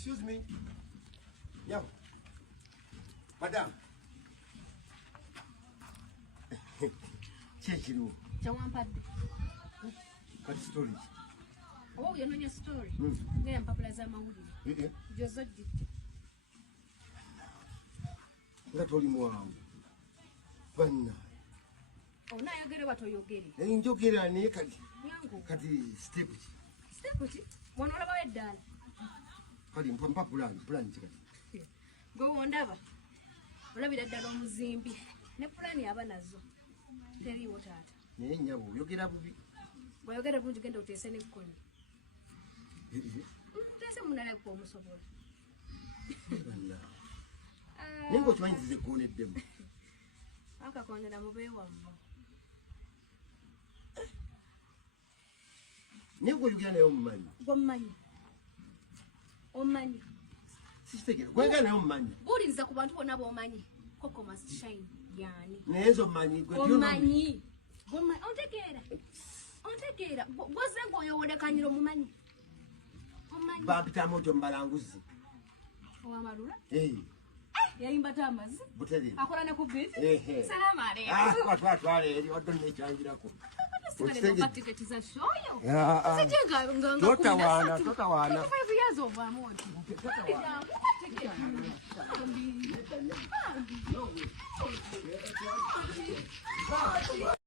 Excuse me. Yeah. Madam. Check it. What story? Oh, you know your story. I am popular as a man. Just what did you told him more? Oh, now you get what you get. And you get a naked step. Step, one of our done. Calling from Papulan, plant. Go on, never. Love it at Muzimbi. Nepulani Abanazo. Tell you what at. You get up. Well, you get a good to send him coin. There's a moon like Pomus of all. Never trying to call it them. I can't call it a mobile one. Never get a money. One money. Oh, money. Sister, where can I money? What is the Kubantu about money? Coco Must Shine. Yani. There's of money. Oh, money. Go my own take it. On take it. What's that boy over the kind of money? Oh, money. Babitamo Jombaranguzi. Oh, Amarula? Hey. Yaim Batamas. But I Akorana Kubit. Hey. Salamari. What don't they change it? Ticket is a show you. Yeah. Totawana. 5 years over Amooti.